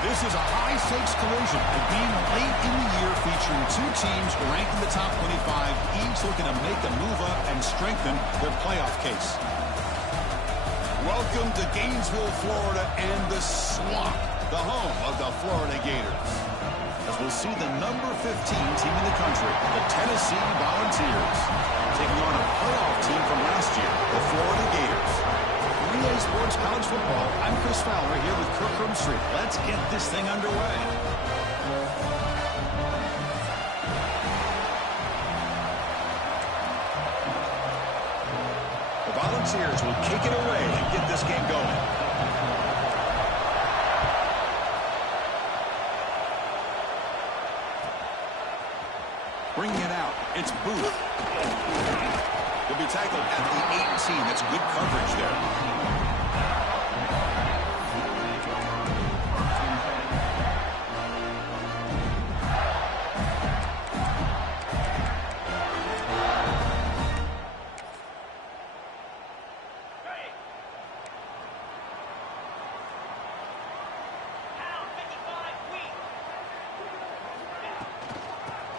This is a high-stakes collision, the game late in the year featuring two teams ranked in the top 25, each looking to make a move up and strengthen their playoff case. Welcome to Gainesville, Florida, and the Swamp, the home of the Florida Gators. As we'll see the number 15 team in the country, the Tennessee Volunteers, taking on a playoff team from last year, the Florida Gators. EA Sports College Football, I'm Chris Fowler here with Kirk Herbstreit. Let's get this thing underway. The Volunteers will kick it away and get this game going. Bringing it out, it's Booth. He'll be tackled at the 18. That's good coverage there.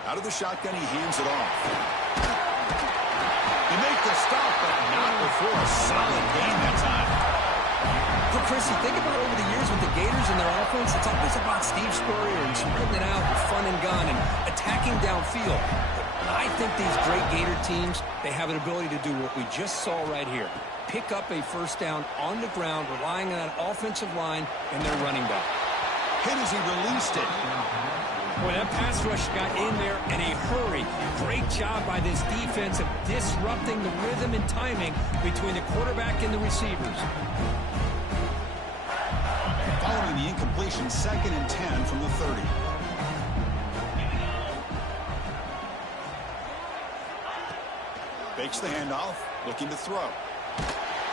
Out of the shotgun, he hands it off. They make the stop, but not before a solid game that time. Well, Chris, you think about over the years with the Gators and their offense, it's always about Steve Spurrier and spreading it out with fun and gun and attacking downfield. But I think these great Gator teams, they have an ability to do what we just saw right here. Pick up a first down on the ground, relying on that offensive line and their running back. Hit as he released it. Boy, that pass rush got in there in a hurry. Great job by this defense of disrupting the rhythm and timing between the quarterback and the receivers. Following the incompletion, 2nd and 10 from the 30. Fakes the handoff, looking to throw.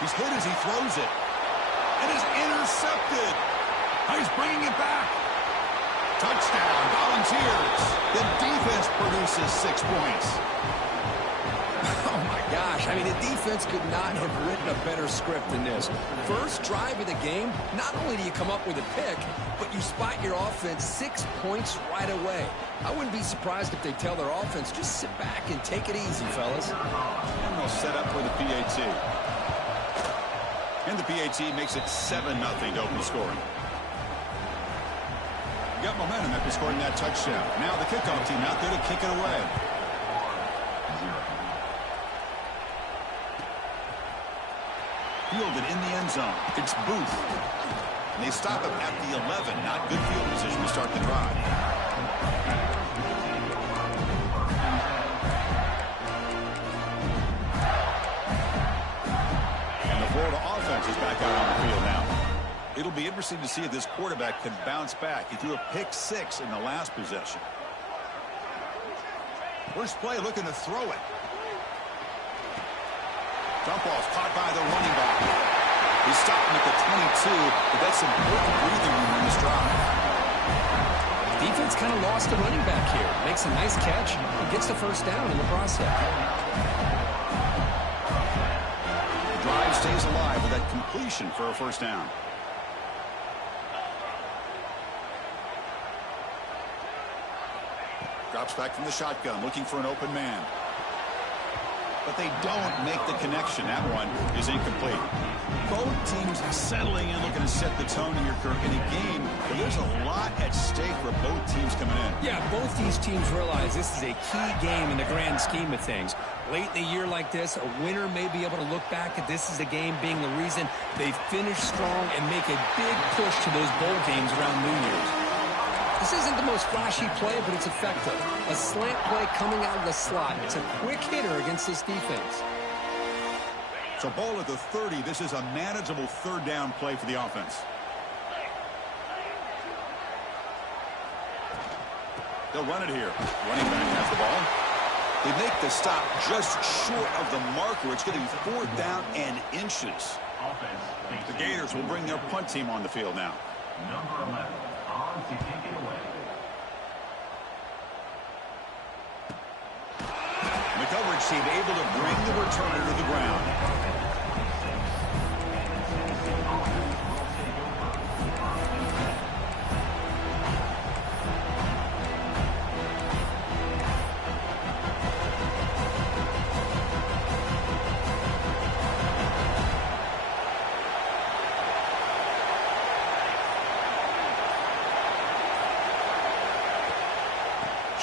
He's hit as he throws it. It is intercepted. He's bringing it back. Touchdown, Volunteers. The defense produces 6 points. Oh, my gosh. I mean, the defense could not have written a better script than this. First drive of the game, not only do you come up with a pick, but you spot your offense 6 points right away. I wouldn't be surprised if they tell their offense, just sit back and take it easy, fellas. And they'll set up for the PAT. And the PAT makes it 7-0 to open scoring. Got momentum after scoring that touchdown. Now the kickoff team out there to kick it away. Fielded in the end zone. It's Booth. And they stop him at the 11. Not good field position to start the drive. And the Florida offense is back out on the field now. It'll be interesting to see if this quarterback can bounce back. He threw a pick-6 in the last possession. First play looking to throw it. Dump off caught by the running back. He stopped him at the 22, but that's some important breathing room in this drive. Defense kind of lost the running back here. Makes a nice catch and gets the first down in the process. The drive stays alive with that completion for a first down. Drops back from the shotgun, looking for an open man. But they don't make the connection. That one is incomplete. Both teams settling in, looking to set the tone here, Kirk, in a game where there's a lot at stake for both teams coming in. Yeah, both these teams realize this is a key game in the grand scheme of things. Late in the year like this, a winner may be able to look back at this as a game being the reason they finish strong and make a big push to those bowl games around New Year's. This isn't the most flashy play, but it's effective. A slant play coming out of the slot. It's a quick hitter against this defense. So ball at the 30. This is a manageable third down play for the offense. They'll run it here. Running back has the ball. They make the stop just short of the marker. It's going to be 4th down and inches. The Gators will bring their punt team on the field now. Number 11. On to kick it away. The coverage team able to bring the returner to the ground.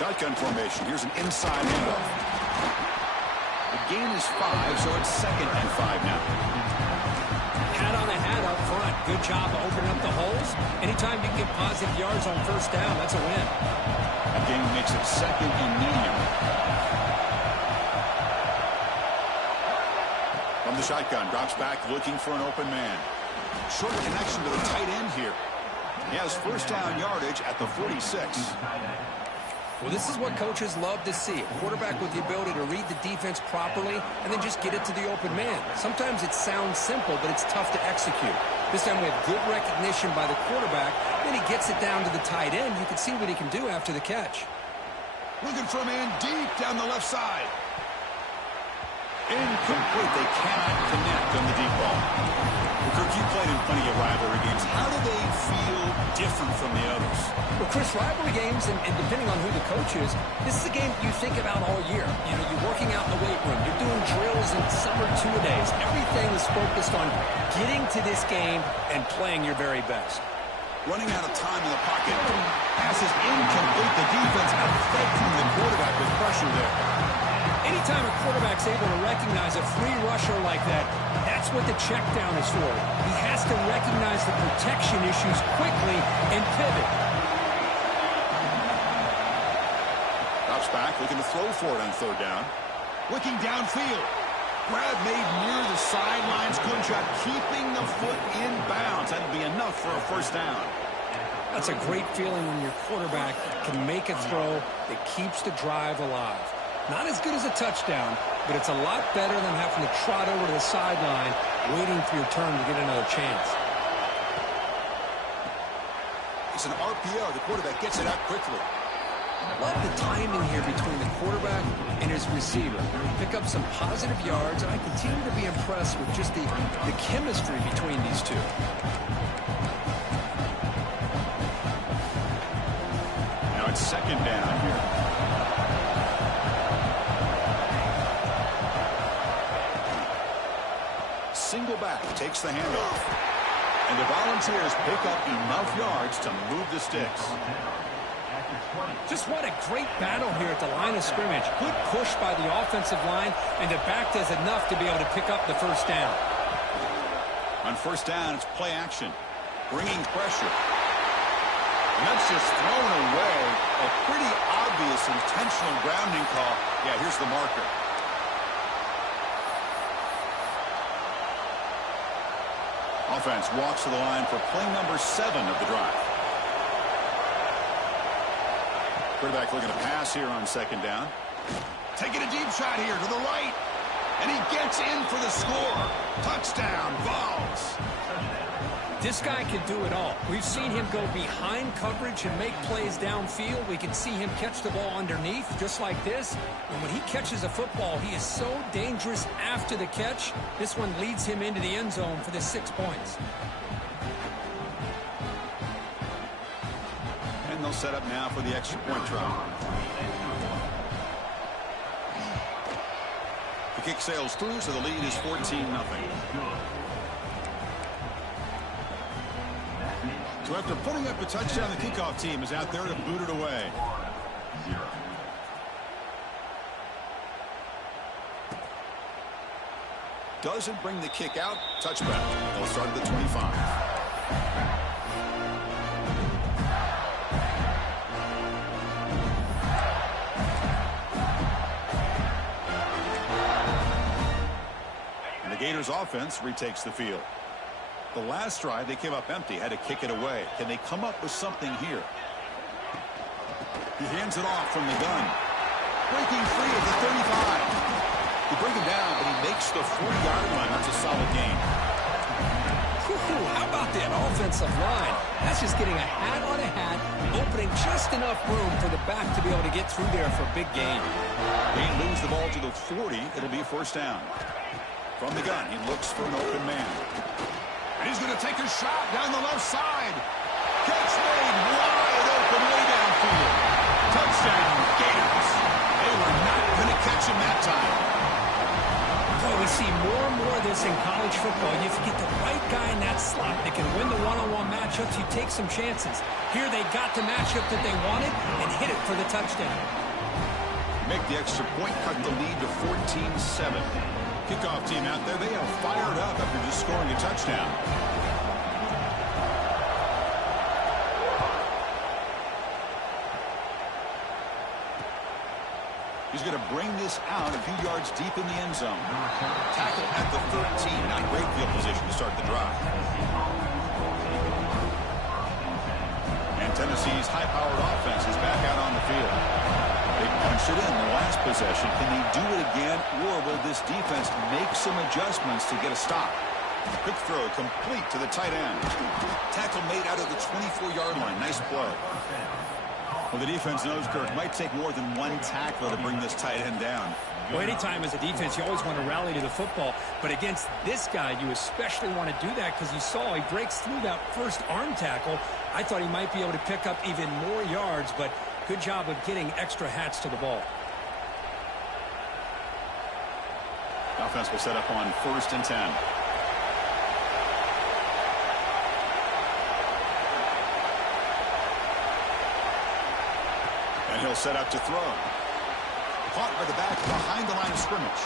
Shotgun formation. Here's an inside handoff. The gain is 5, so it's 2nd and 5 now. Hat on a hat up front. Good job of opening up the holes. Anytime you get positive yards on first down, that's a win. That gain makes it 2nd and medium. From the shotgun, drops back looking for an open man. Short connection to the tight end here. He has first down yardage at the 46. Well, this is what coaches love to see. A quarterback with the ability to read the defense properly and then just get it to the open man. Sometimes it sounds simple, but it's tough to execute. This time we have good recognition by the quarterback. Then he gets it down to the tight end. You can see what he can do after the catch. Looking for a man deep down the left side. Incomplete. They cannot connect on the deep ball. Well, Kirk, you played in plenty of rivalry games. How do they feel different from the others? Well, Chris, rivalry games, and depending on who the coach is, this is a game you think about all year. You know, you're working out in the weight room. You're doing drills in summer two-a-days. Everything is focused on getting to this game and playing your very best. Running out of time in the pocket. Pass is incomplete. The defense affecting the quarterback with pressure there. Anytime a quarterback's able to recognize a free rusher like that, that's what the check down is for. He has to recognize the protection issues quickly and pivot. Drops back, looking to throw for it on third down. Looking downfield. Grab made near the sidelines. Good job keeping the foot in bounds. That'll be enough for a first down. That's a great feeling when your quarterback can make a throw that keeps the drive alive. Not as good as a touchdown, but it's a lot better than having to trot over to the sideline, waiting for your turn to get another chance. It's an RPO. The quarterback gets it out quickly. Love the timing here between the quarterback and his receiver. Pick up some positive yards, and I continue to be impressed with just the chemistry between these two. Now it's second down here. Single back takes the handoff. And the Volunteers pick up enough yards to move the sticks. Just what a great battle here at the line of scrimmage. Good push by the offensive line, and the back does enough to be able to pick up the first down. On first down, it's play action. Bringing pressure. And that's just thrown away. A pretty obvious intentional grounding call. Yeah, here's the marker. Offense walks to the line for play number 7 of the drive. Quarterback looking to pass here on second down. Taking a deep shot here to the right. And he gets in for the score. Touchdown, Vols. This guy can do it all. We've seen him go behind coverage and make plays downfield. We can see him catch the ball underneath, just like this. And when he catches a football, he is so dangerous after the catch. This one leads him into the end zone for the 6 points. And they'll set up now for the extra point try. The kick sails through, so the lead is 14-0. So after putting up a touchdown, the kickoff team is out there to boot it away. Doesn't bring the kick out. Touchback. They'll start at the 25. And the Gators offense retakes the field. The last drive, they came up empty, had to kick it away. Can they come up with something here? He hands it off from the gun. Breaking free at the 35. They bring him down, but he makes the 40-yard line. That's a solid gain. How about that offensive line? That's just getting a hat on a hat, opening just enough room for the back to be able to get through there for a big gain. They lose the ball to the 40. It'll be a first down. From the gun, he looks for an open man. And he's going to take a shot down the left side. Catch made wide open way downfield. Touchdown, Gators. They were not going to catch him that time. Boy, we see more and more of this in college football. If you get the right guy in that slot that can win the one-on-one matchups, you take some chances. Here they got the matchup that they wanted and hit it for the touchdown. Make the extra point, cut the lead to 14-7. Kickoff team out there, they are fired up after just scoring a touchdown. He's going to bring this out a few yards deep in the end zone. Tackle at the 13. Not great field position to start the drive. And Tennessee's high-powered offense is back out on the field. They punched it in the last possession. Can they do it again, or will this defense make some adjustments to get a stop? Quick throw complete to the tight end. Tackle made out of the 24-yard line. Nice play. Well, the defense knows, Kirk, might take more than one tackle to bring this tight end down. Well, anytime as a defense, you always want to rally to the football. But against this guy, you especially want to do that because you saw he breaks through that first arm tackle. I thought he might be able to pick up even more yards, but good job of getting extra hats to the ball. The offense will set up on 1st and 10. And he'll set up to throw. Caught by the back behind the line of scrimmage.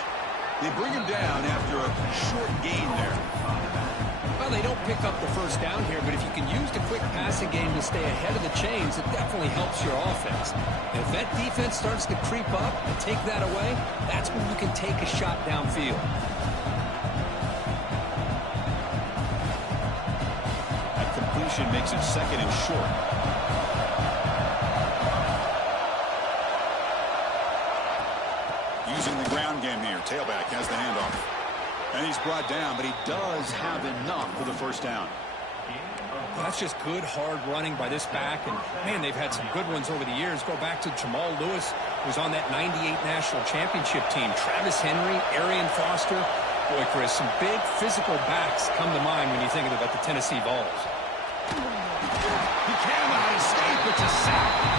They bring him down after a short gain there. Well, they don't pick up the first down here, but if you can use the quick passing game to stay ahead of the chains, it definitely helps your offense. And if that defense starts to creep up and take that away, that's when you can take a shot downfield. That completion makes it 2nd and short. Using the ground game here. Tailback has the handoff. And he's brought down, but he does have enough for the first down. That's just good, hard running by this back. And, man, they've had some good ones over the years. Go back to Jamal Lewis, who was on that 98 National Championship team. Travis Henry, Arian Foster. Boy, Chris, some big physical backs come to mind when you think about the Tennessee Vols. He cannot escape. It's a sack.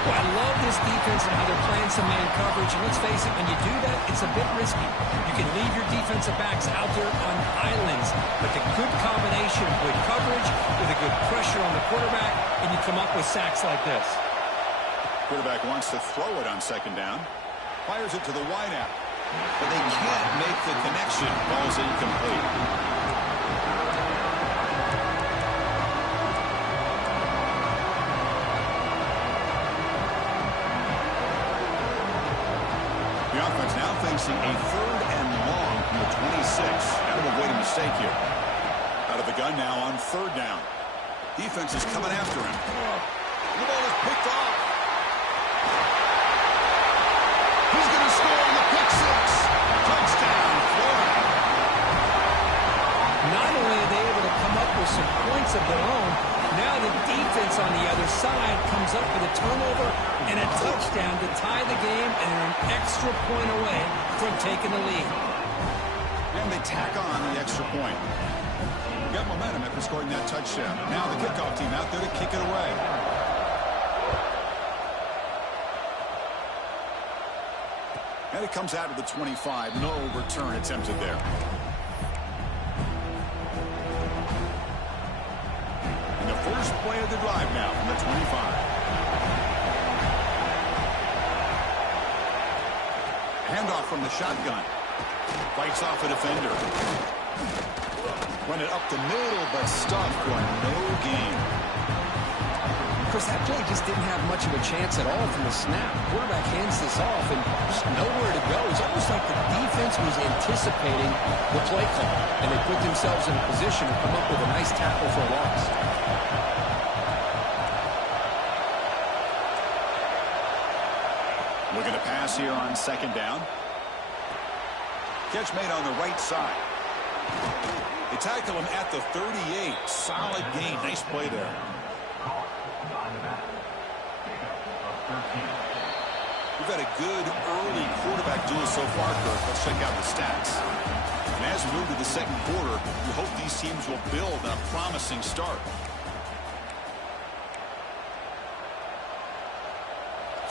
Well, I love this defense and how they're playing some man coverage. And let's face it, when you do that, it's a bit risky. You can leave your defensive backs out there on islands, but the good combination of good coverage with a good pressure on the quarterback, and you come up with sacks like this. Quarterback wants to throw it on 2nd down. Fires it to the wideout. But they can't make the connection. Ball's incomplete. Facing a 3rd and long from the 26. Got to avoid a mistake here. Out of the gun now on 3rd down. Defense is coming after him. The ball is picked off. He's going to score on the pick 6. Touchdown, Florida. Not only are they able to come up with some points of their own, now the defense on the other side comes up with a turnover and a touchdown to tie the game, and they're an extra point away from taking the lead. And they tack on the extra point. Got momentum after scoring that touchdown. Now the kickoff team out there to kick it away. And it comes out of the 25. No return attempted there. And the first play of the drive now from the 25. Handoff from the shotgun. Fights off a defender. Run it up the middle, but stuffed for no gain. Chris, that play just didn't have much of a chance at all from the snap. Quarterback hands this off and just nowhere to go. It's almost like the defense was anticipating the play call, and they put themselves in a position to come up with a nice tackle for a loss. Looking to pass here on 2nd down. Catch made on the right side. They tackle him at the 38. Solid gain. Nice play there. We've had a good early quarterback duel so far, Kirk. Let's check out the stats. And as we move to the 2nd quarter, we hope these teams will build on a promising start.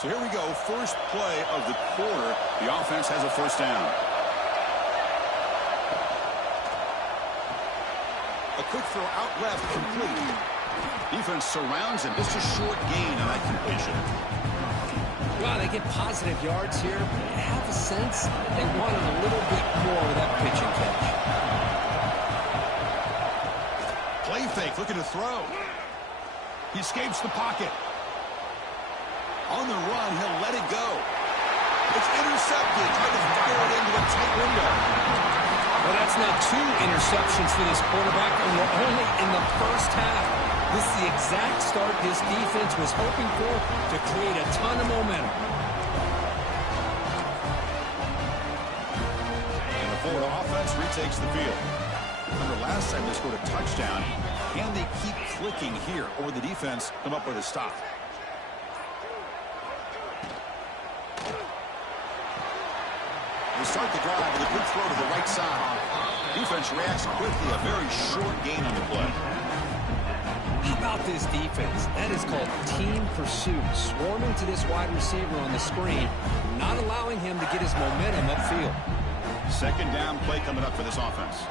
So here we go. First play of the quarter. The offense has a first down. Quick throw out left, complete. Defense surrounds him. Just a short gain on that completion. Well, they get positive yards here, but I have a sense that they wanted a little bit more with that pitch and catch. Play fake, looking to throw. He escapes the pocket. On the run, he'll let it go. It's intercepted. Trying to fire it into a tight window. Well, that's now 2 interceptions for this quarterback, and we're only in the first half. This is the exact start this defense was hoping for to create a ton of momentum. And the Florida offense retakes the field. Remember, last time they scored a touchdown. Can they keep clicking here, or will the defense come up with a stop? They start the drive with a quick throw to the right side. Defense reacts quickly, a very short gain on the play. How about this defense? That is called team pursuit. Swarming to this wide receiver on the screen, not allowing him to get his momentum upfield. Second down play coming up for this offense.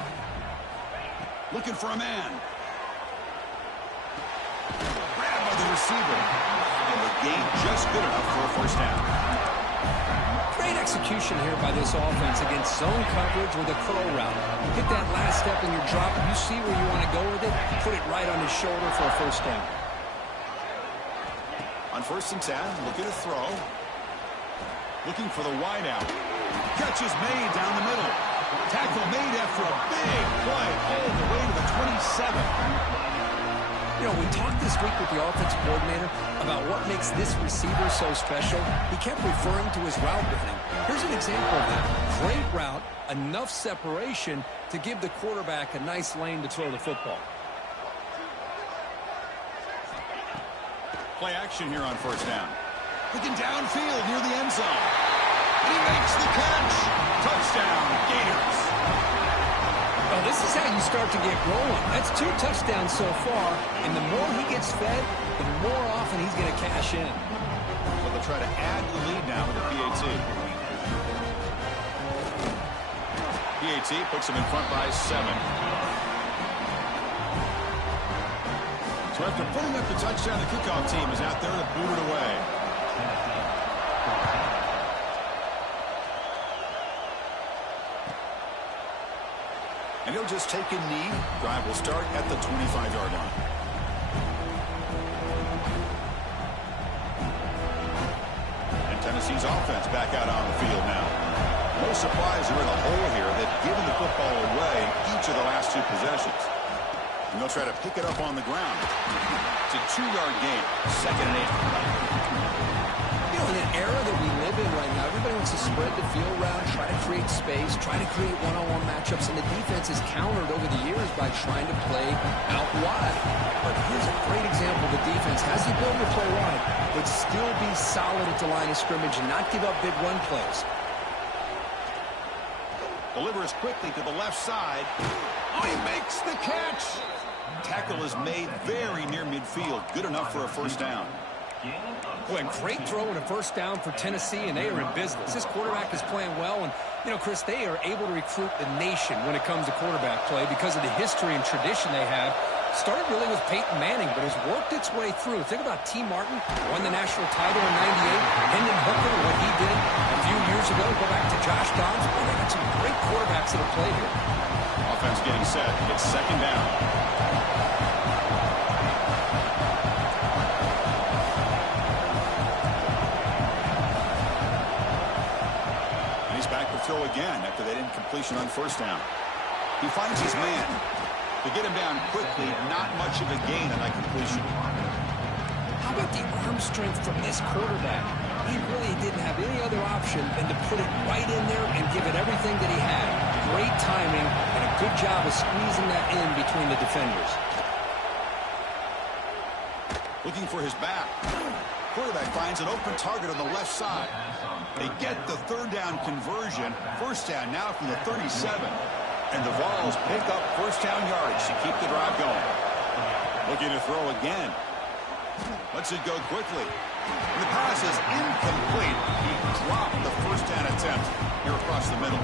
Looking for a man. Grabbed by the receiver. And the gain just good enough for a first down. Great execution here by this offense against zone coverage with a curl route. Hit that last step in your drop. You see where you want to go with it. Put it right on his shoulder for a first down. On 1st and 10, looking to throw. Looking for the wide out. Catch is made down the middle. Tackle made after a big play all the way to the 27. You know, we talked this week with the offensive coordinator about what makes this receiver so special. He kept referring to his route running. Here's an example of that. Great route, enough separation to give the quarterback a nice lane to throw the football. Play action here on 1st down. Looking downfield near the end zone. And he makes the catch. Touchdown, Gators. Well, this is how you start to get rolling. That's 2 touchdowns so far, and the more he gets fed, the more often he's going to cash in. But they'll try to add to the lead now with the PAT. PAT puts him in front by 7. So after putting up the touchdown, the kickoff team is out there to boot it away. And he'll just take a knee. Drive will start at the 25-yard line. And Tennessee's offense back out on the field now. No surprise they're in a hole here. They've given the football away in each of the last 2 possessions. And they'll try to pick it up on the ground. It's a 2-yard gain. 2nd and 8. You know, in an era that we live in right now, everybody wants to spread the field around, try to create space, try to create one-on-one matchups, and the defense has countered over the years by trying to play out wide. But here's a great example. The defense has the ability to play wide, but still be solid at the line of scrimmage and not give up big run plays. Delivers quickly to the left side. Oh, he makes the catch. Tackle is made very near midfield. Good enough for a first down. Boy, great throw and a first down for Tennessee, and they are in business. This quarterback is playing well, and, you know, Chris, they are able to recruit the nation when it comes to quarterback play because of the history and tradition they have. Started really with Peyton Manning, but has worked its way through. Think about T. Martin, won the national title in '98. Hendon Hooker, what he did a few years ago. Go back to Josh Dobbs. Boy, they got some great quarterbacks that have played here. Offense getting set. It's 2nd down. And he's back to throw again after that incompletion on 1st down. He finds his man. To get him down quickly, not much of a gain on that completion. How about the arm strength from this quarterback? He really didn't have any other option than to put it right in there and give it everything that he had. Great timing and a good job of squeezing that in between the defenders. Looking for his back. Quarterback finds an open target on the left side. They get the 3rd down conversion. First down now from the 37. And the Vols pick up first down yardage to keep the drive going. Looking to throw again. Lets it go quickly. And the pass is incomplete. He dropped the first down attempt here across the middle.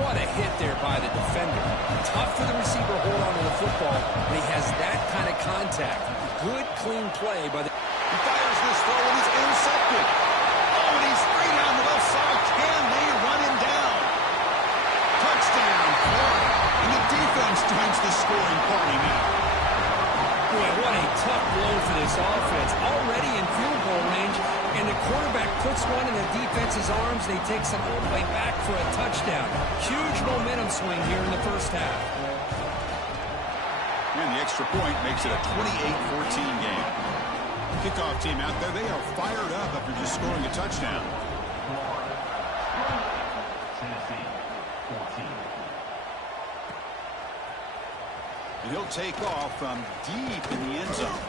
Well, What a hit there by the defender. Tough for the receiver to hold on to the football when he has that kind of contact. Good, clean play by the... He fires this throw and he's intercepted. Oh, and he's free down the left side. Can they run him down? Touchdown, Florida. And the defense joins the scoring party now. Boy, what a tough blow for this offense. Already in field goal range, and the quarterback puts one in the defense's arms. They take some all the way back for a touchdown. Huge momentum swing here in the first half. And the extra point makes it a 28-14 game. Kickoff team out there, they are fired up after just scoring a touchdown. Tennessee, 14. And he'll take off from deep in the end zone.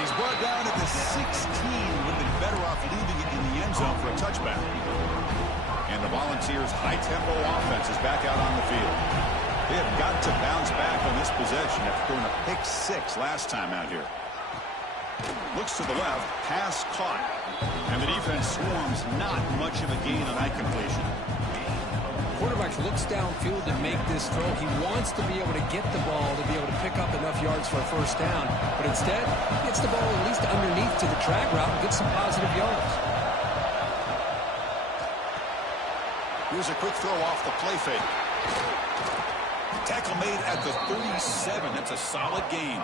He's brought down at the 16. Would have been better off leaving it in the end zone for a touchback. And the Volunteers' high-tempo offense is back out on the field. They have got to bounce back on this possession after throwing a pick 6 last time out here. Looks to the left, pass caught. And the defense swarms, not much of a gain on that completion. Quarterback looks downfield to make this throw. He wants to be able to get the ball to be able to pick up enough yards for a first down. But instead, he gets the ball at least underneath to the drag route and gets some positive yards. Here's a quick throw off the play fake. Tackle made at the 37. That's a solid gain.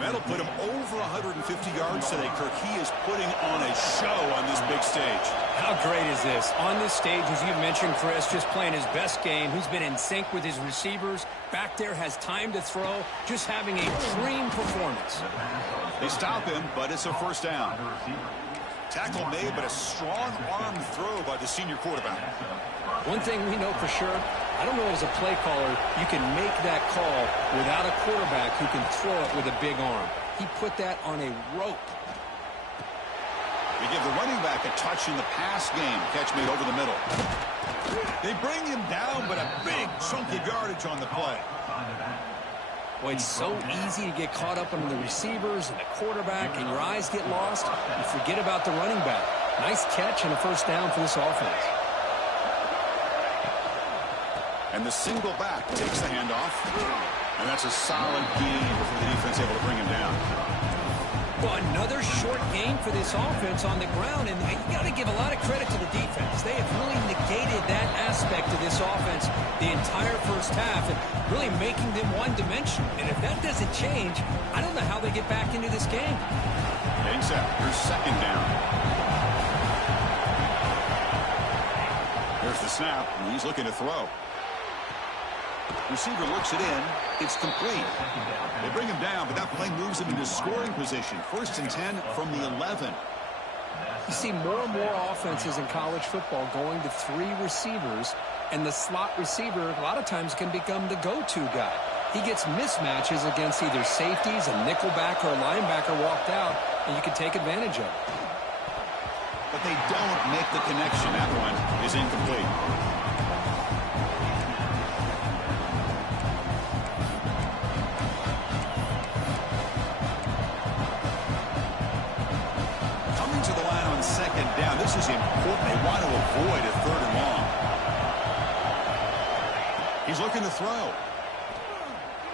That'll put him over 150 yards today, Kirk. He is putting on a show on this big stage. How great is this? On this stage, as you mentioned, Chris, just playing his best game. Who's been in sync with his receivers. Back there, has time to throw. Just having a dream performance. They stop him, but it's a first down. Tackle made, but a strong arm throw by the senior quarterback. One thing we know for sure, I don't know as a play caller, you can make that call without a quarterback who can throw it with a big arm. He put that on a rope. They give the running back a touch in the pass game. Catch made over the middle. They bring him down, but a big chunk of yardage on the play. Boy, it's so easy to get caught up on the receivers and the quarterback, and your eyes get lost. You forget about the running back. Nice catch and a first down for this offense. And the single back takes the handoff. And that's a solid gain before the defense able to bring him down. Well, another short gain for this offense on the ground, and you got to give a lot of credit to the defense. They have really negated that aspect of this offense the entire first half and really making them one-dimensional. And if that doesn't change, I don't know how they get back into this game. Getting set. Here's second down. There's the snap, and he's looking to throw. Receiver looks it in. It's complete. They bring him down, but that play moves him into scoring position. 1st and 10 from the 11. You see more and more offenses in college football going to 3 receivers, and the slot receiver a lot of times can become the go-to guy. He gets mismatches against either safeties, a nickelback, or a linebacker walked out, and you can take advantage of it. But they don't make the connection. That one is incomplete. Down. This is important. They want to avoid a 3rd and long. He's looking to throw.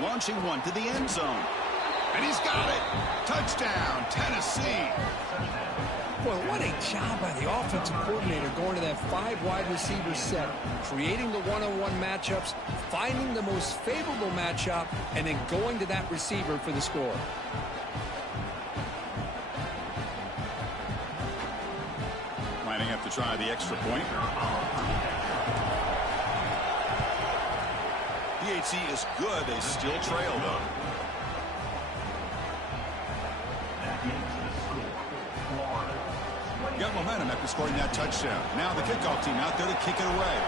Launching one to the end zone. And he's got it. Touchdown, Tennessee. Boy, what a job by the offensive coordinator going to that 5 wide receiver set, creating the one-on-one matchups, finding the most favorable matchup, and then going to that receiver for the score. Lining up to try the extra point. PHC is good. They still trail, though. Got momentum after scoring that touchdown. Now the kickoff team out there to kick it away.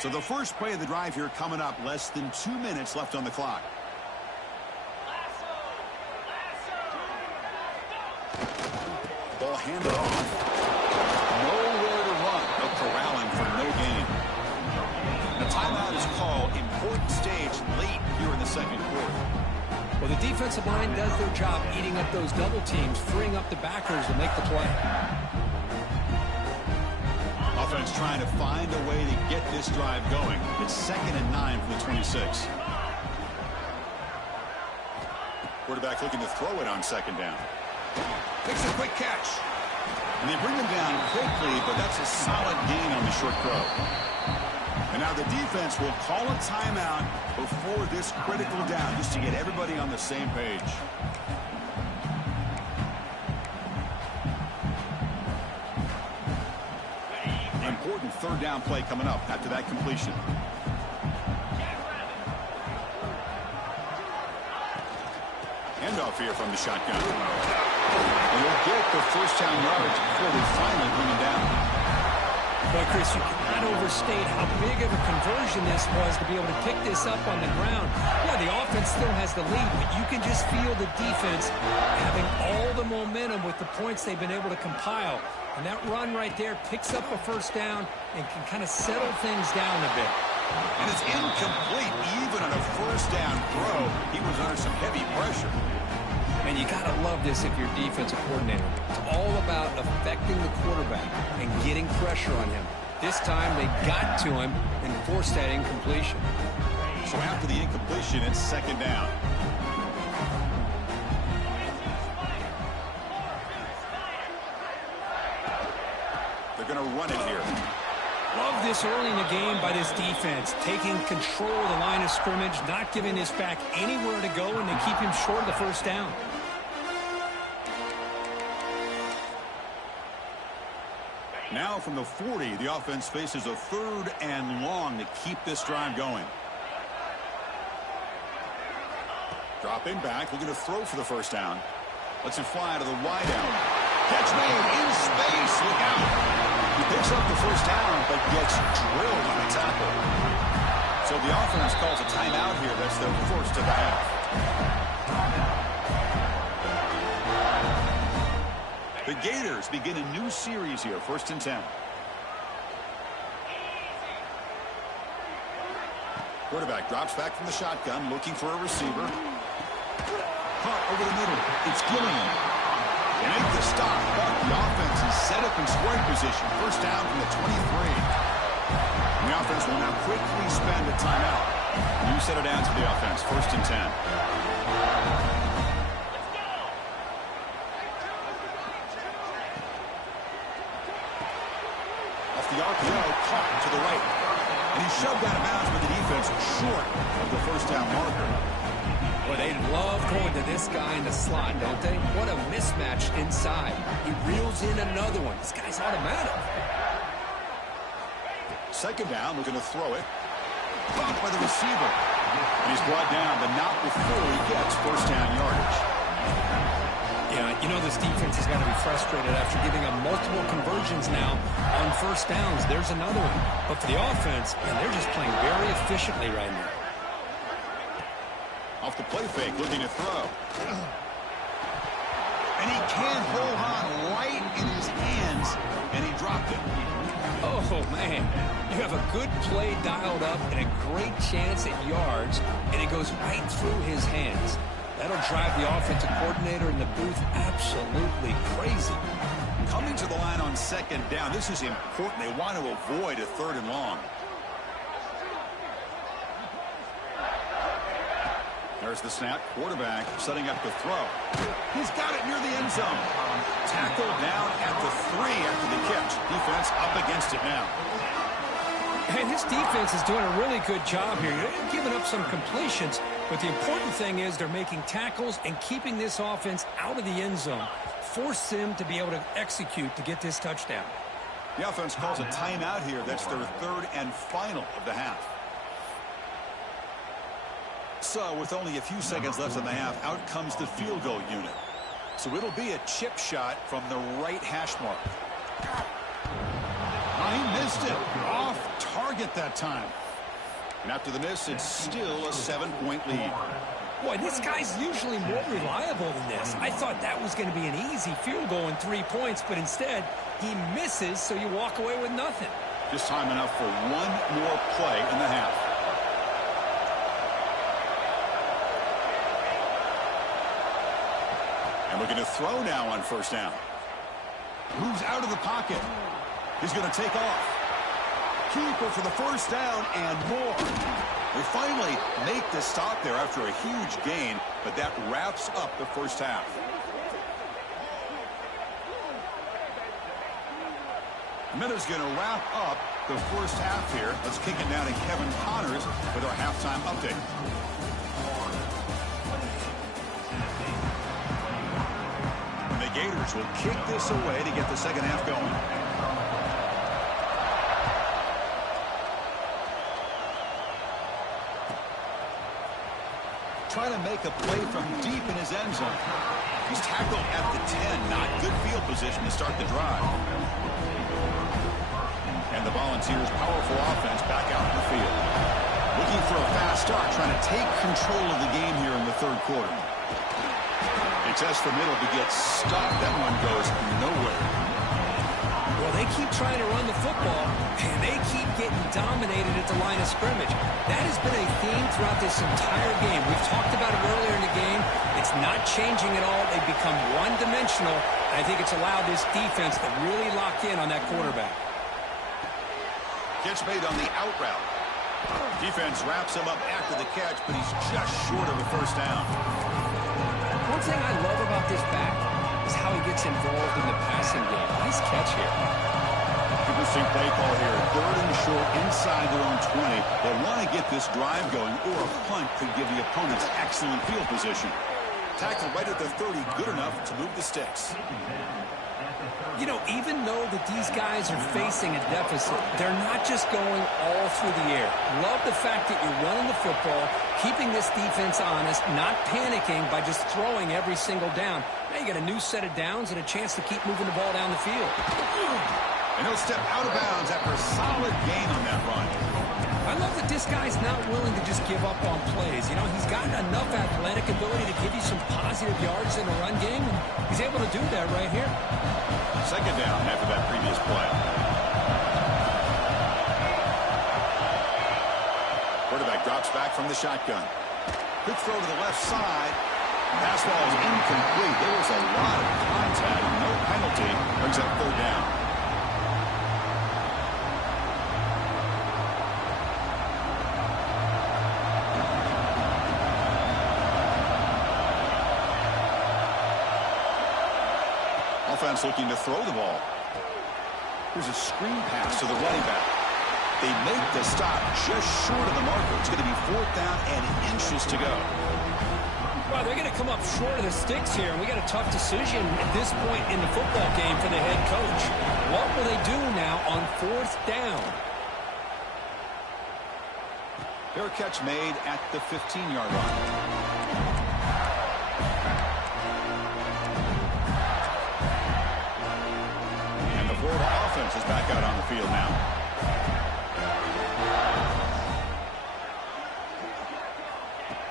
So the first play of the drive here coming up. Less than 2 minutes left on the clock. Ball handed off. corralling for no gain. A timeout is called. Important stage late here in the second quarter. Well, the defensive line does their job eating up those double teams, freeing up the backers to make the play. Offense trying to find a way to get this drive going. It's 2nd and 9 from the 26. Quarterback looking to throw it on 2nd down. Makes a quick catch. And they bring him down quickly, but that's a solid gain on the short throw. And now the defense will call a timeout before this critical down, just to get everybody on the same page. Important 3rd down play coming up after that completion. Handoff here from the shotgun. And they'll get the 1st down yardage before they finally bring him down. Boy, Chris, you cannot overstate how big of a conversion this was to be able to pick this up on the ground. Yeah, the offense still has the lead, but you can just feel the defense having all the momentum with the points they've been able to compile. And that run right there picks up a 1st down and can kind of settle things down a bit. And it's incomplete even on a 1st down throw. He was under some heavy pressure. And you got to love this if you're a defensive coordinator. It's all about affecting the quarterback and getting pressure on him. This time they got to him and forced that incompletion. So after the incompletion, it's 2nd down. They're going to run it here. Love this early in the game by this defense, taking control of the line of scrimmage, not giving this back anywhere to go, and they keep him short of the 1st down. Now from the 40, the offense faces a 3rd and long to keep this drive going. Dropping back, looking to throw for the 1st down. Lets it fly to the wide out. Catch made in space. Look out. He picks up the 1st down, but gets drilled on the tackle. So the offense calls a timeout here. That's their 1st of the half. The Gators begin a new series here, 1st and 10. Quarterback drops back from the shotgun, looking for a receiver. Caught over the middle. It's Gilliam. They make the stop, but the offense is set up in scoring position. 1st down from the 23. And the offense will now quickly spend a timeout. You set it down to the offense, 1st and 10. The RPO caught to the right. And he's shoved out of bounds with the defense short of the 1st down marker. Well, they love going to this guy in the slot, don't they? What a mismatch inside. He reels in another one. This guy's automatic. 2nd down, looking to throw it. Blocked by the receiver. And he's brought down, but not before he gets 1st down yardage. Yeah, you know this defense has got to be frustrated after giving up multiple conversions now on 1st downs. There's another one. But for the offense, man, they're just playing very efficiently right now. Off the play fake, looking to throw. And he can't hold on right in his hands, and he dropped it. Oh, man. You have a good play dialed up and a great chance at yards, and it goes right through his hands. That'll drive the offensive coordinator in the booth absolutely crazy. Coming to the line on 2nd down, this is important. They want to avoid a 3rd and long. There's the snap. Quarterback setting up the throw. He's got it near the end zone. Tackled down at the 3 after the catch. Defense up against it now. And his defense is doing a really good job here. They're giving up some completions, but the important thing is they're making tackles and keeping this offense out of the end zone. Force them to be able to execute to get this touchdown. The offense calls a timeout here. That's their 3rd and final of the half. So with only a few seconds left in the half, out comes the field goal unit. So it'll be a chip shot from the right hash mark. He missed it. Off target that time. And after the miss, it's still a 7-point lead. Boy, this guy's usually more reliable than this. I thought that was going to be an easy field goal in 3 points, but instead, he misses, so you walk away with nothing. Just time enough for one more play in the half. And looking to throw now on first down. Moves out of the pocket. He's going to take off. Keeper for the first down and more. They finally make the stop there after a huge gain, but that wraps up the first half. Miller's going to wrap up the first half here. Let's kick it down to Kevin Connors with our halftime update. And the Gators will kick this away to get the second half going. Trying to make a play from deep in his end zone. He's tackled at the 10. Not good field position to start the drive. And the Volunteers' powerful offense back out in the field. Looking for a fast start, trying to take control of the game here in the third quarter. They test the middle to get stopped. That one goes nowhere. Well, they keep trying to run the football, and they keep getting dominated at the line of scrimmage. That has been a theme throughout this entire game. We've talked about it earlier in the game. It's not changing at all. They've become one-dimensional. I think it's allowed this defense to really lock in on that quarterback. Catch made on the out route. Defense wraps him up after the catch, but he's just short of a first down. One thing I love about this back is how he gets involved in the passing game. Nice catch here. Interesting play call here. Third and short inside their own 20. They want to get this drive going, or a punt could give the opponents excellent field position. Tackle right at the 30, good enough to move the sticks. You know, even though that these guys are facing a deficit, they're not just going all through the air. Love the fact that you're running the football, keeping this defense honest, not panicking by just throwing every single down. Now you got a new set of downs and a chance to keep moving the ball down the field. And he'll step out of bounds after a solid gain on that run. I love that this guy's not willing to just give up on plays. You know, he's got enough athletic ability to give you some positive yards in a run game, and he's able to do that right here. Second down after that previous play. Quarterback drops back from the shotgun. Quick throw to the left side. Pass ball is incomplete. There was a lot of contact. No penalty. Brings up third down. Offense looking to throw the ball. Here's a screen pass to the running back. They make the stop just short of the marker. It's going to be fourth down and inches to go. Well, they're going to come up short of the sticks here, and we got a tough decision at this point in the football game for the head coach. What will they do now on fourth down? Fair catch made at the 15-yard line. Florida offense is back out on the field now.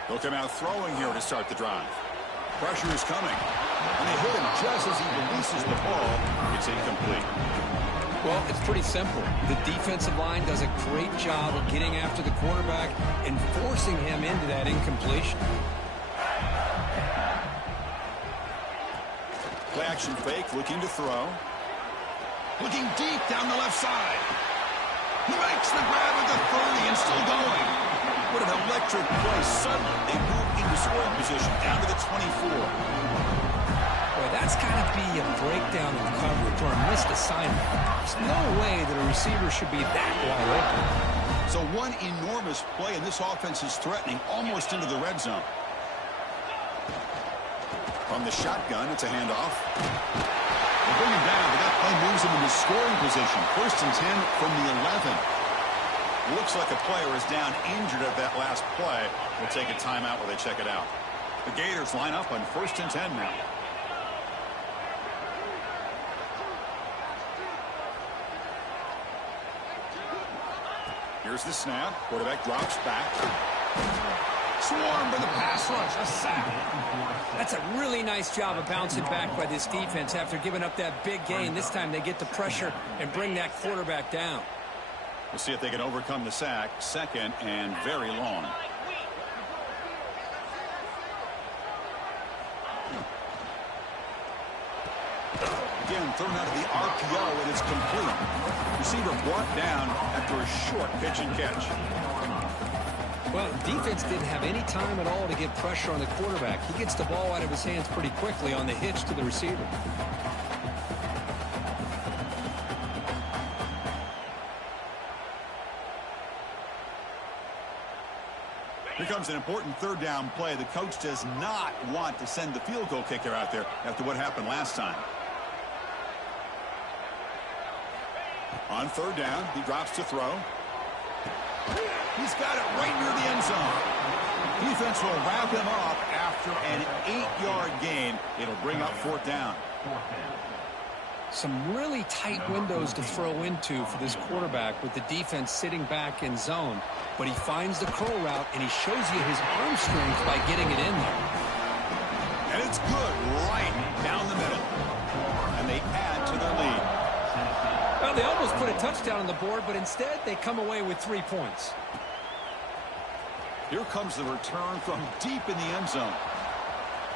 They'll come out throwing here to start the drive. Pressure is coming. And they hit him just as he releases the ball. It's incomplete. Well, it's pretty simple. The defensive line does a great job of getting after the quarterback and forcing him into that incompletion. Play action fake, looking to throw. Looking deep down the left side. He makes the grab at the 30 and still going. What an electric play. Suddenly, they move into scoring position down to the 24. Boy, that's got to be a breakdown in coverage or a missed assignment. There's no way that a receiver should be that wide open. So one enormous play, and this offense is threatening almost into the red zone. From the shotgun, it's a handoff. They bring him down, but that play moves him into scoring position. First and 10 from the 11. Looks like a player is down injured at that last play. We'll take a timeout while they check it out. The Gators line up on first and 10 now. Here's the snap. Quarterback drops back. Swarmed by the pass rush. A sack. That's a really nice job of bouncing back by this defense after giving up that big gain. This time they get the pressure and bring that quarterback down. We'll see if they can overcome the sack. Second and very long. Again, thrown out of the RPO, and it's complete. Receiver brought down after a short pitch and catch. Well, defense didn't have any time at all to get pressure on the quarterback. He gets the ball out of his hands pretty quickly on the hitch to the receiver. Here comes an important third down play. The coach does not want to send the field goal kicker out there after what happened last time. On third down, he drops to throw. He's got it right near the end zone. Defense will wrap him up after an 8-yard gain. It'll bring up fourth down. Some really tight windows to throw into for this quarterback with the defense sitting back in zone. But he finds the curl route, and he shows you his arm strength by getting it in there. And it's good right down the middle. And they add to their lead. Well, they almost put a touchdown on the board, but instead they come away with 3 points. Here comes the return from deep in the end zone.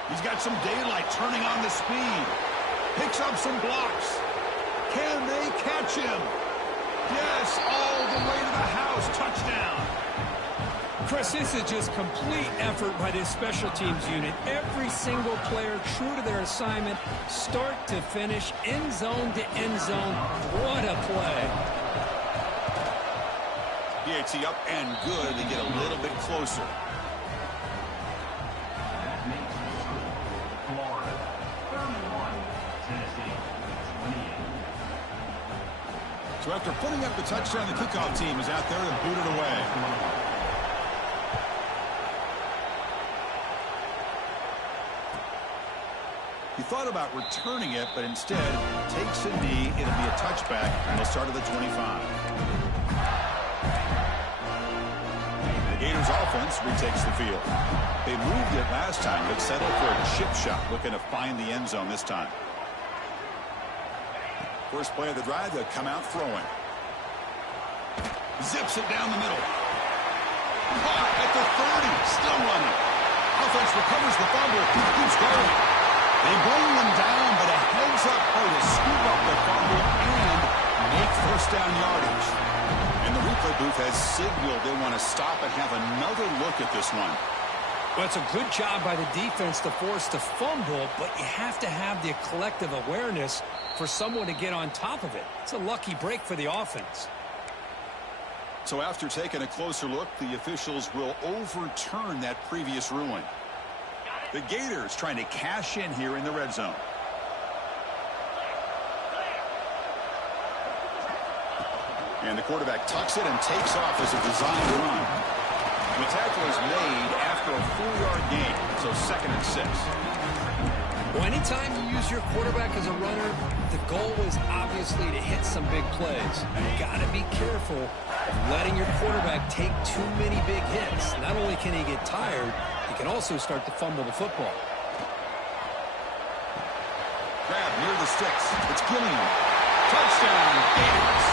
He's got some daylight turning on the speed. Picks up some blocks. Can they catch him? Yes, all the way to the house. Touchdown. Chris, this is just complete effort by this special teams unit. Every single player true to their assignment, start to finish, end zone to end zone. What a play. PAT up and good to get a little bit closer. Florida 31, Tennessee 28. So after putting up the touchdown, the kickoff team is out there to boot it away. He thought about returning it, but instead takes a knee. It'll be a touchback, and they'll start at the 25. The Gators offense retakes the field. They moved it last time, but settled for a chip shot, looking to find the end zone this time. First play of the drive, they'll come out throwing. Zips it down the middle. Caught at the 30, still running. Offense recovers the fumble, keeps going. They bring them down, but a heads-up play to scoop up the fumble and make first down yardage. And the replay booth has signaled they want to stop and have another look at this one. Well, it's a good job by the defense to force the fumble, but you have to have the collective awareness for someone to get on top of it. It's a lucky break for the offense. So after taking a closer look, the officials will overturn that previous ruling. The Gators trying to cash in here in the red zone. And the quarterback tucks it and takes off as a designed run. The tackle is made after a 4-yard gain, so second and 6. Well, anytime you use your quarterback as a runner, the goal is obviously to hit some big plays. You got to be careful of letting your quarterback take too many big hits. Not only can he get tired, he can also start to fumble the football. Grab near the sticks. It's Gilliam. Touchdown, Gators.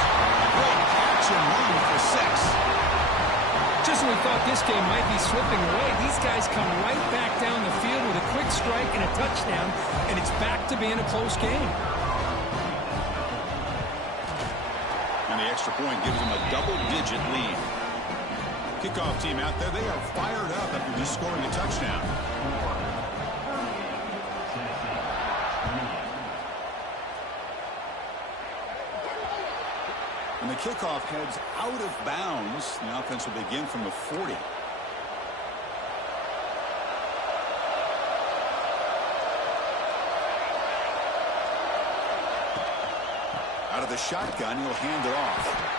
Great catch and run for 6. Just when we thought this game might be slipping away, these guys come right back down the field with a quick strike and a touchdown, and it's back to being a close game. And the extra point gives them a double-digit lead. Kickoff team out there, they are fired up after just scoring a touchdown. And the kickoff heads out of bounds. The offense will begin from the 40. Out of the shotgun, he'll hand it off.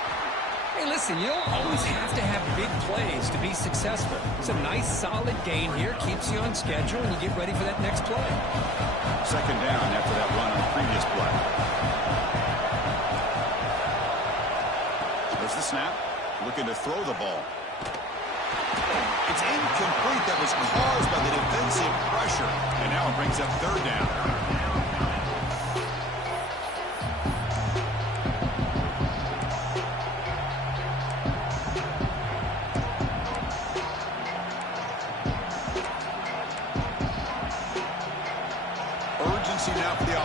Hey, listen, you don't always have to have big plays to be successful. It's a nice, solid gain here, keeps you on schedule, and you get ready for that next play. Second down after that run on the previous play. There's the snap, looking to throw the ball. It's incomplete. That was caused by the defensive pressure, and now it brings up third down.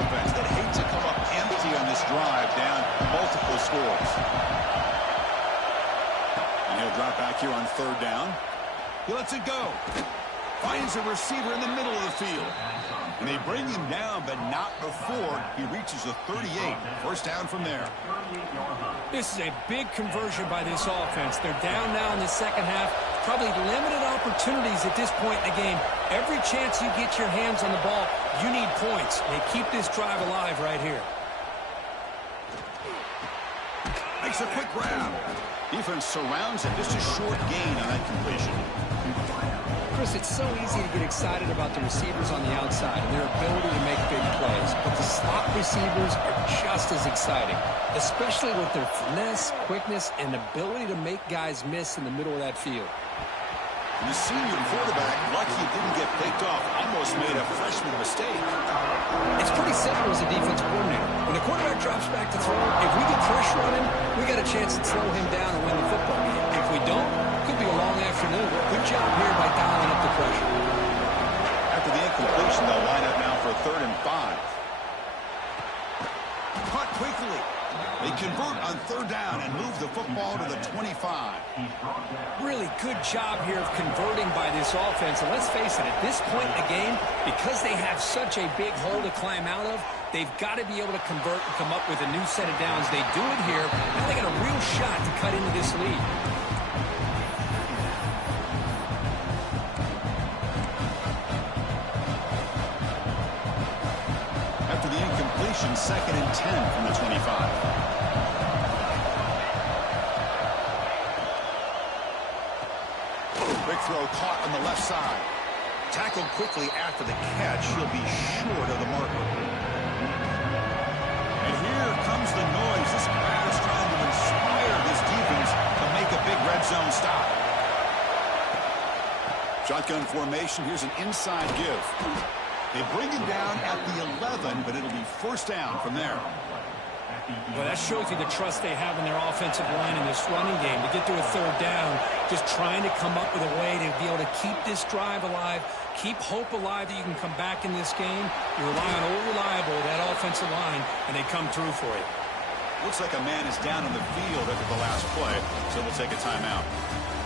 offense that hate to come up empty on this drive, down multiple scores. And he'll drop back here on third down. He lets it go. Finds a receiver in the middle of the field. And they bring him down, but not before he reaches the 38. First down from there. This is a big conversion by this offense. They're down now in the second half. Probably limited opportunities at this point in the game. Every chance you get your hands on the ball, you need points. They keep this drive alive right here. Makes a quick grab. Defense surrounds him. Just a short gain on that completion. Chris, it's so easy to get excited about the receivers on the outside and their ability to make big plays, but the slot receivers are just as exciting, especially with their finesse, quickness, and ability to make guys miss in the middle of that field. And the senior quarterback, lucky he didn't get picked off, almost made a freshman mistake. It's pretty simple as a defense coordinator. When the quarterback drops back to throw, if we get pressure on him, we got a chance to slow him down and win the football game. If we don't, could be a long afternoon. Good job here by dialing up the pressure. After the incompletion, they'll line up now for 3rd and 5. Caught quickly. They convert on 3rd down and move the football to the 25. Really good job here of converting by this offense. And let's face it, at this point in the game, because they have such a big hole to climb out of, they've got to be able to convert and come up with a new set of downs. They do it here. Now they got a real shot to cut into this lead. After the incompletion, 2nd and 10 from the 25. Quick throw caught on the left side. Tackled quickly after the catch. He'll be short of the marker. And here comes the noise. This crowd is trying to inspire this defense to make a big red zone stop. Shotgun formation. Here's an inside give. They bring him down at the 11, but it'll be 1st down from there. Well, that shows you the trust they have in their offensive line in this running game to get to a 3rd down, just trying to come up with a way to be able to keep this drive alive, keep hope alive that you can come back in this game. You rely on Old Reliable, that offensive line, and they come through for you. Looks like a man is down on the field after the last play, so we'll take a timeout.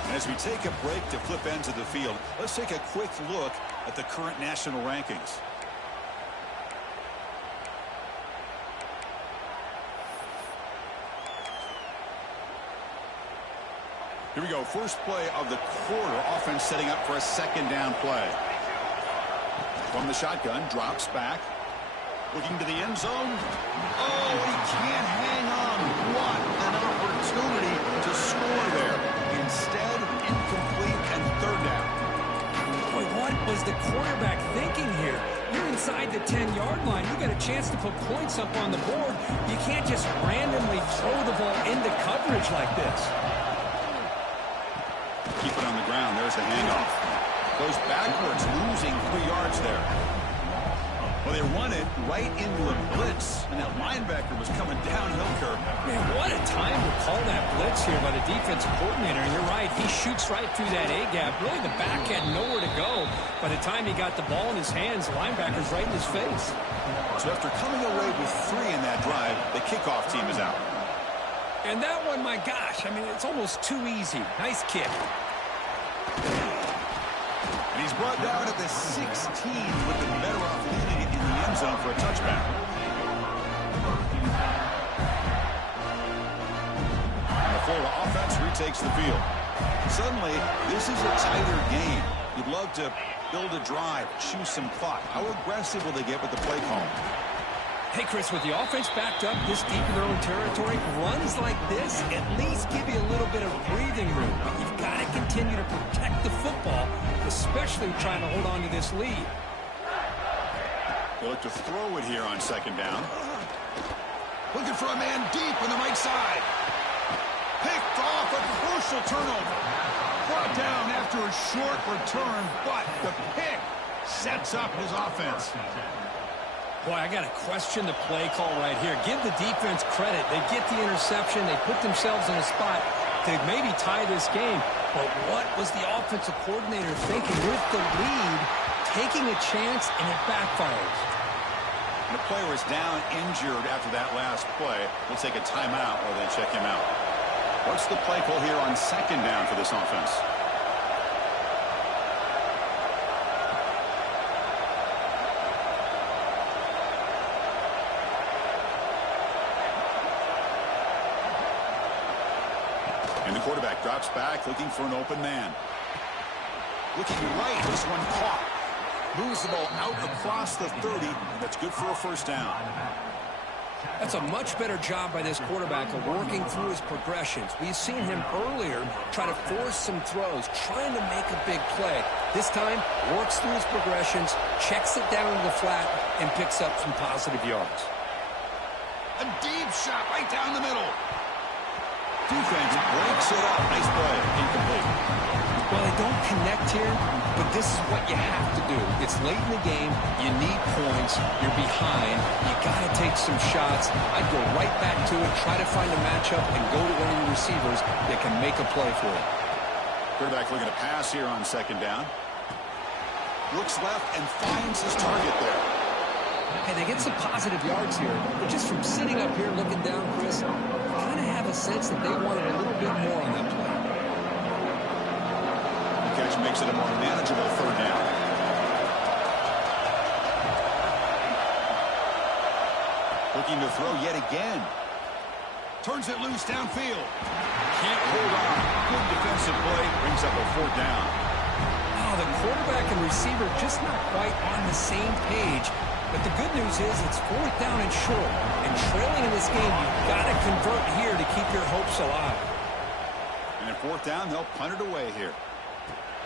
And as we take a break to flip ends of the field, let's take a quick look at the current national rankings. Here we go. First play of the quarter. Offense setting up for a 2nd down play. From the shotgun, drops back. Looking to the end zone. Oh, he can't hang on. What an opportunity to score there. Instead, incomplete and 3rd down. Boy, what was the quarterback thinking here? You're inside the 10-yard line. You got a chance to put points up on the board. You can't just randomly throw the ball into coverage like this. Keep it on the ground. There's the handoff. Goes backwards, losing 3 yards there. Well, they run it right into a blitz, and that linebacker was coming downhill curve. Man, what a time to call that blitz here by the defensive coordinator. And you're right, he shoots right through that A-gap. Really, the back had nowhere to go. By the time he got the ball in his hands, the linebacker's right in his face. So after coming away with 3 in that drive, the kickoff team is out. And that one, my gosh, I mean, it's almost too easy. Nice kick. And he's brought down at the 16, with the better off leading it in the end zone for a touchback. And the Florida offense retakes the field. Suddenly, this is a tighter game. You'd love to build a drive, choose some clock. How aggressive will they get with the play call? Hey, Chris, with the offense backed up this deep in their own territory, runs like this at least give you a little bit of breathing room. But you've got to continue to protect the football, especially trying to hold on to this lead. They look to throw it here on 2nd down. Looking for a man deep on the right side. Picked off, a crucial turnover. Brought down after a short return, but the pick sets up his offense. Boy, I got to question the play call right here. Give the defense credit. They get the interception. They put themselves in a spot to maybe tie this game. But what was the offensive coordinator thinking with the lead, taking a chance, and it backfires? And the player is down injured after that last play. We'll take a timeout while they check him out. What's the play call here on second down for this offense? And the quarterback drops back, looking for an open man. Looking right, this one caught. Moves the ball out across the 30. That's good for a first down. That's a much better job by this quarterback of working through his progressions. We've seen him earlier try to force some throws, trying to make a big play. This time, works through his progressions, checks it down to the flat, and picks up some positive yards. A deep shot right down the middle. Defense breaks it up. Nice play. Incomplete. Well, they don't connect here, but this is what you have to do. It's late in the game. You need points. You're behind. You got to take some shots. I'd go right back to it, try to find a matchup, and go to one of your receivers that can make a play for you. Quarterback looking to pass here on second down. Looks left and finds his target there. Hey, they get some positive yards here, but just from sitting up here looking down, Chris, you kind of have a sense that they wanted a little bit more on that play. The catch makes it a more manageable third down. Looking to throw yet again. Turns it loose downfield. Can't hold on. Good defensive play. Brings up a fourth down. Oh, the quarterback and receiver just not quite on the same page. But the good news is it's fourth down and short. And trailing in this game, you've got to convert here to keep your hopes alive. And at fourth down, they'll punt it away here.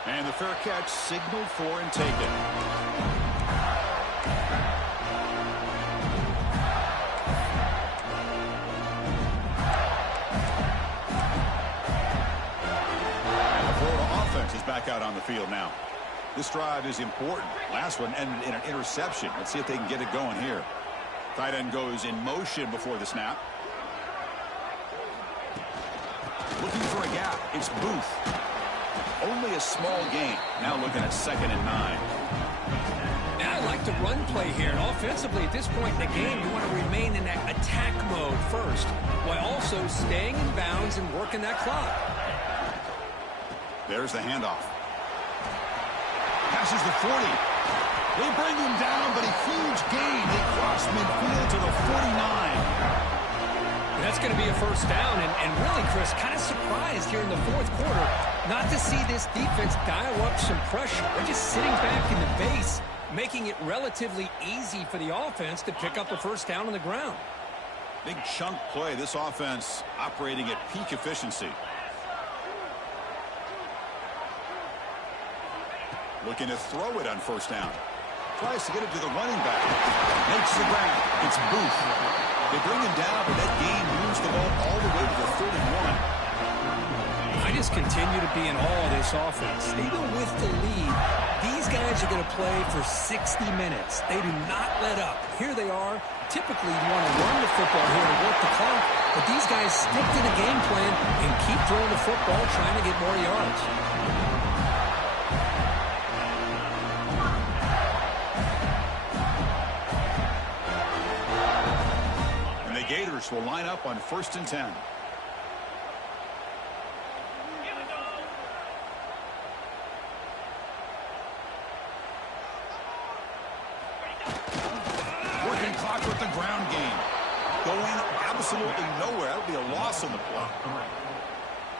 And the fair catch signaled for and taken. And the Florida offense is back out on the field now. This drive is important. Last one ended in an interception. Let's see if they can get it going here. Tight end goes in motion before the snap. Looking for a gap. It's Booth. Only a small gain. Now looking at 2nd and 9. Now I like the run play here. And offensively, at this point in the game, you want to remain in that attack mode first, while also staying in bounds and working that clock. There's the handoff. Passes the 40. They bring him down, but a huge gain. They cross midfield to the 49. That's going to be a first down. And really, Chris, kind of surprised here in the fourth quarter not to see this defense dial up some pressure. They're just sitting back in the base, making it relatively easy for the offense to pick up a first down on the ground. Big chunk play. This offense operating at peak efficiency. Looking to throw it on first down. Tries to get it to the running back. Makes the grab. It's Booth. They bring him down, but that gain moves the ball all the way to the 31. I just continue to be in awe of this offense. Even with the lead, these guys are going to play for 60 minutes. They do not let up. Here they are. Typically, you want to run the football here to work the clock, but these guys stick to the game plan and keep throwing the football, trying to get more yards. Gators will line up on 1st and 10. Working clock with the ground game. Going absolutely nowhere. That'll be a loss on the play.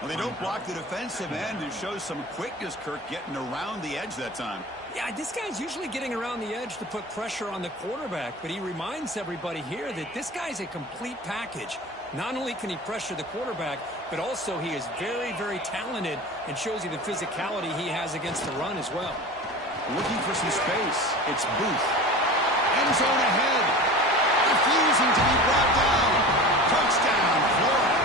Well, they don't block the defensive end. It shows some quickness, Kirk, getting around the edge that time. Yeah, this guy's usually getting around the edge to put pressure on the quarterback, but he reminds everybody here that this guy's a complete package. Not only can he pressure the quarterback, but also he is very, very talented and shows you the physicality he has against the run as well. Looking for some space. It's Booth. End zone ahead. Refusing to be brought down. Touchdown, Florida.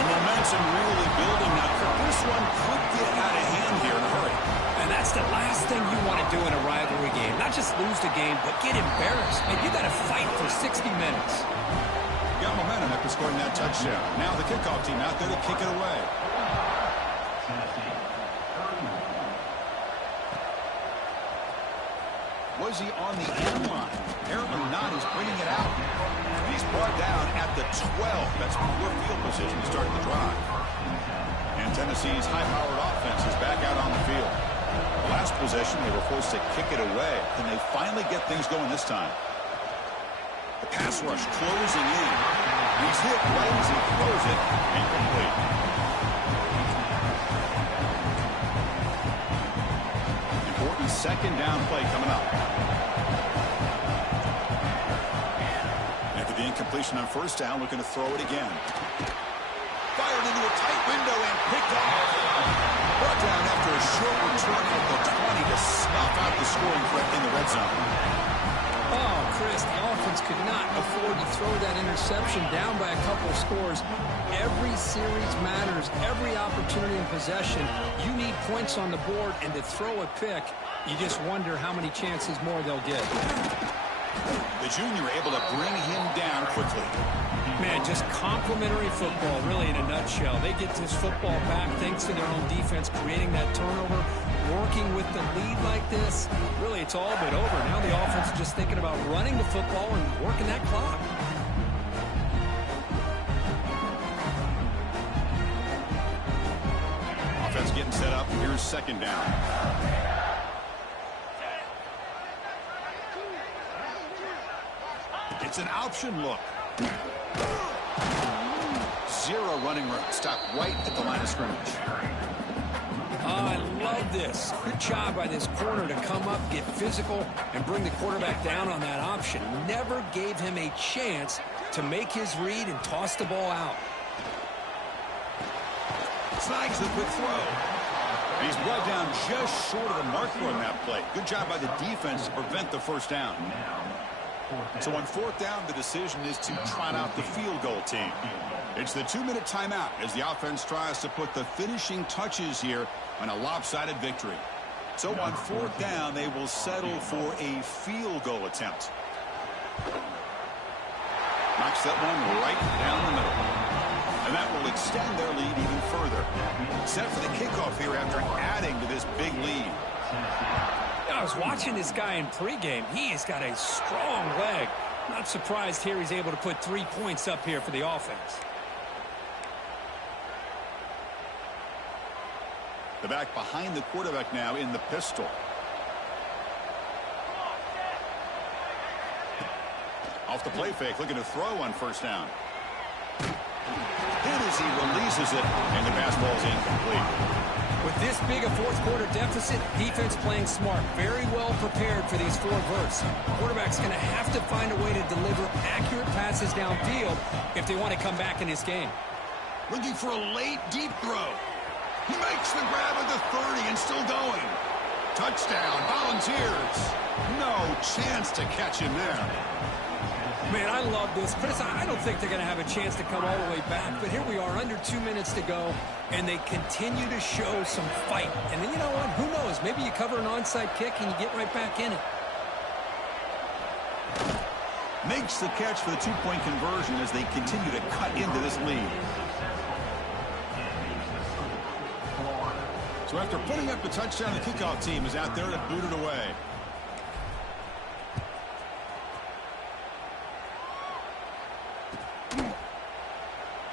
The momentum really building now. This one could get out of hand here in a hurry. And that's the last thing you want to do in a rivalry game. Not just lose the game, but get embarrassed. And you got to fight for 60 minutes. Got momentum after scoring that touchdown. Now the kickoff team out there to kick it away. Was he on the end line? Apparently not. He's bringing it out. He's brought down at the 12. That's poor field position to start the drive. And Tennessee's high-powered offense is back out on the field. Last possession, they were forced to kick it away. Can they finally get things going this time? The pass rush closing in. He's hit right as he throws it. Incomplete. Important second down play coming up. After the incompletion on first down, looking to throw it again. Fired into a tight window and picked off. Brought down after a short return at the 20 to snuff out the scoring threat in the red zone. Oh, Chris, the offense could not afford to throw that interception down by a couple of scores. Every series matters. Every opportunity in possession. You need points on the board, and to throw a pick, you just wonder how many chances more they'll get. The junior able to bring him down quickly. Man, just complimentary football, really, in a nutshell. They get this football back thanks to their own defense, creating that turnover, working with the lead like this. Really, it's all but over. Now the offense is just thinking about running the football and working that clock. Offense getting set up. Here's second down. It's an option look. Zero running room. Stop right at the line of scrimmage. Oh, I love this. Good job by this corner to come up, get physical, and bring the quarterback down on that option. Never gave him a chance to make his read and toss the ball out. Snags the quick throw. He's brought down just short of the marker on that play. Good job by the defense to prevent the first down. So on fourth down, the decision is to trot out the field goal team. It's the 2-minute timeout as the offense tries to put the finishing touches here on a lopsided victory. So on fourth down, they will settle for a field goal attempt. Knocks that one right down the middle. And that will extend their lead even further. Set for the kickoff here after adding to this big lead. I was watching this guy in pregame. He's got a strong leg. Not surprised here he's able to put 3 points up here for the offense. The back behind the quarterback now in the pistol. Off the play fake, looking to throw on first down. Hit as he releases it, and the pass ball is incomplete. With this big a fourth quarter deficit, defense playing smart, very well prepared for these 4 verts. Quarterback's going to have to find a way to deliver accurate passes downfield if they want to come back in this game. Looking for a late deep throw. He makes the grab at the 30 and still going. Touchdown, Volunteers. No chance to catch him there. Man, I love this. Chris, I don't think they're going to have a chance to come all the way back, but here we are, under 2 minutes to go, and they continue to show some fight. And then, you know what? Who knows? Maybe you cover an onside kick and you get right back in it. Makes the catch for the 2-point conversion as they continue to cut into this lead. So after putting up the touchdown, the kickoff team is out there to boot it away.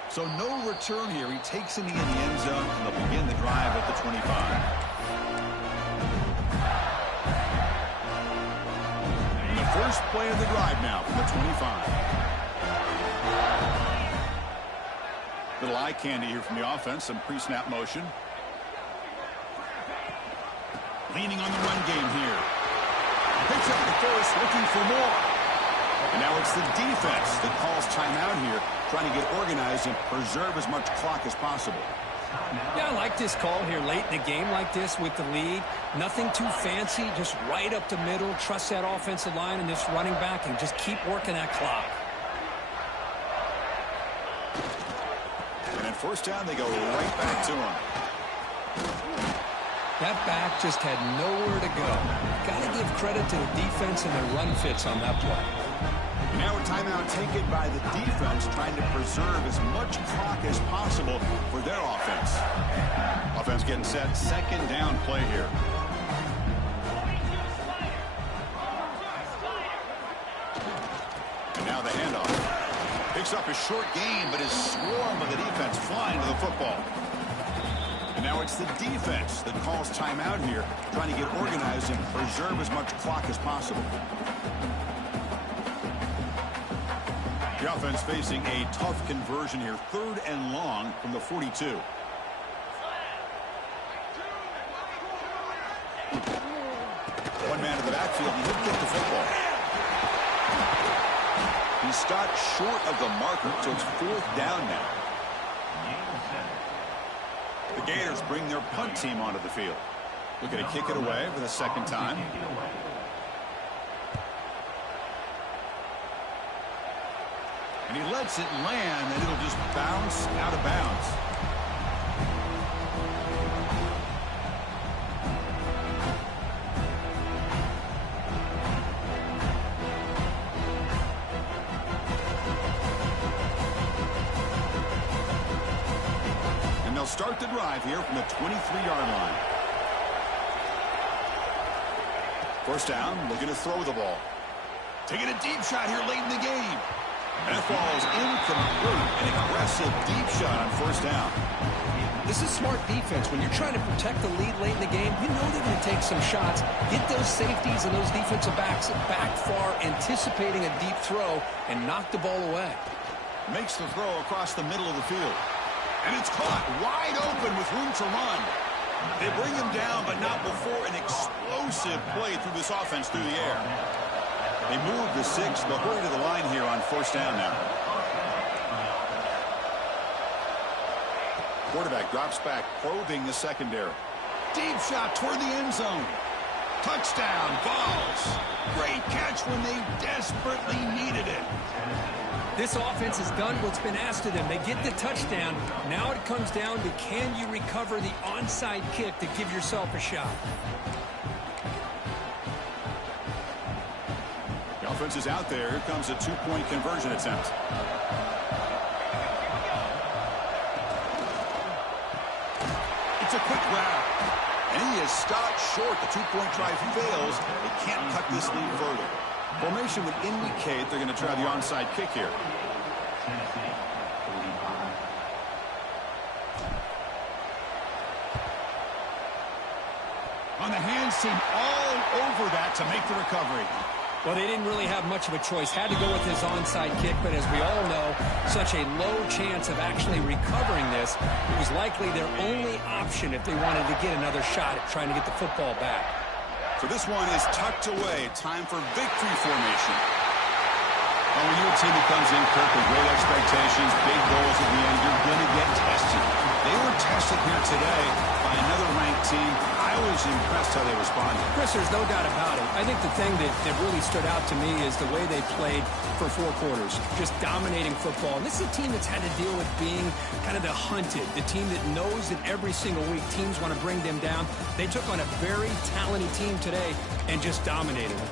So no return here. He takes it in the end zone, and they'll begin the drive at the 25. And the first play of the drive now from the 25. Little eye candy here from the offense. Some pre-snap motion. Leaning on the run game here. Picks up the first, looking for more. And now it's the defense that calls timeout here, trying to get organized and preserve as much clock as possible. Yeah, I like this call here late in the game like this with the lead. Nothing too fancy, just right up the middle. Trust that offensive line and this running back and just keep working that clock. And at first down, they go right back to him. That back just had nowhere to go. Got to give credit to the defense and their run fits on that play. And now a timeout taken by the defense, trying to preserve as much clock as possible for their offense. Offense getting set, second down play here. And now the handoff. Picks up a short gain, but is swarmed by the defense flying to the football. And now it's the defense that calls timeout here, trying to get organized and preserve as much clock as possible. The offense facing a tough conversion here, 3rd and long from the 42. One man to the backfield, and he'll kick the football. He stopped short of the marker, so it's 4th down now. The Gators bring their punt team onto the field. Looking to kick it away for the 2nd time. And he lets it land, and it'll just bounce out of bounds. And they'll start the drive here from the 23-yard line. 1st down, looking to throw the ball. Taking a deep shot here late in the game. And that ball is incomplete. An aggressive deep shot on 1st down. This is smart defense. When you're trying to protect the lead late in the game, you know they're going to take some shots. Get those safeties and those defensive backs back far, anticipating a deep throw, and knock the ball away. Makes the throw across the middle of the field. And it's caught wide open with room to run. They bring him down, but not before an explosive play through this offense through the air. They move the 6, but hurry to the line here on 1st down now. Quarterback drops back, probing the secondary. Deep shot toward the end zone. Touchdown, Vols. Great catch when they desperately needed it. This offense has done what's been asked of them. They get the touchdown. Now it comes down to, can you recover the onside kick to give yourself a shot? The offense is out there. Here comes a 2-point conversion attempt. It's a quick route. And he is stopped short. The 2-point try fails. They can't cut this lead further. Formation would indicate they're going to try the onside kick here. On the hands team all over that to make the recovery. Well, they didn't really have much of a choice. Had to go with his onside kick, but as we all know, such a low chance of actually recovering this. It was likely their only option if they wanted to get another shot at trying to get the football back. So this one is tucked away. Time for victory formation. Well, when you're a team that comes in, Kirk, with great expectations, big goals at the end, you're going to get tested. They were tested here today by another ranked team. I was impressed how they responded. Chris, there's no doubt about it. I think the thing that really stood out to me is the way they played for 4 quarters, just dominating football. And this is a team that's had to deal with being kind of the hunted, the team that knows that every single week teams want to bring them down. They took on a very talented team today and just dominated them.